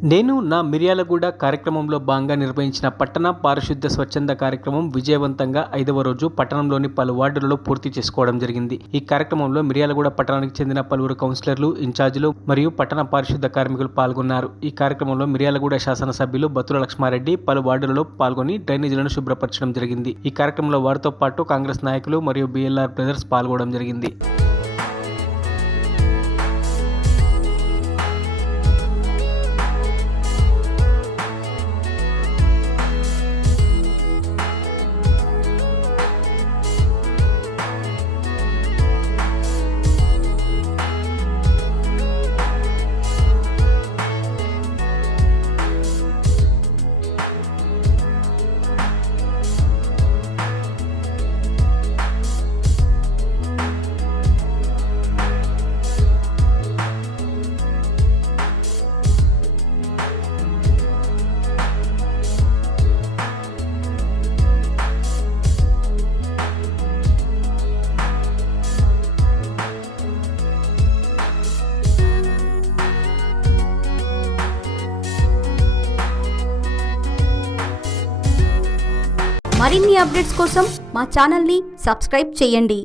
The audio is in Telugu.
నేను నా మిర్యాలగూడ కార్యక్రమంలో భాగంగా నిర్వహించిన పట్టణ పారిశుద్ధ స్వచ్ఛంద కార్యక్రమం విజయవంతంగా 5వ రోజు పట్టణంలోని పలు వార్డులలో పూర్తి చేసుకోవడం జరిగింది. ఈ కార్యక్రమంలో మిర్యాలగూడ పట్టణానికి చెందిన పలువురు కౌన్సిలర్లు, ఇన్ఛార్జీలు మరియు పట్టణ పారిశుద్ధ కార్మికులు పాల్గొన్నారు. ఈ కార్యక్రమంలో మిర్యాలగూడ శాసనసభ్యులు బత్తుల లక్ష్మారెడ్డి పలు వార్డులలో పాల్గొని డ్రైనేజీలను శుభ్రపరచడం జరిగింది. ఈ కార్యక్రమంలో వారితో పాటు కాంగ్రెస్ నాయకులు మరియు బిఎల్ఆర్ బ్రదర్స్ పాల్గొనడం జరిగింది. మరిన్ని అప్డేట్స్ కోసం మా ఛానల్ని సబ్స్క్రైబ్ చేయండి.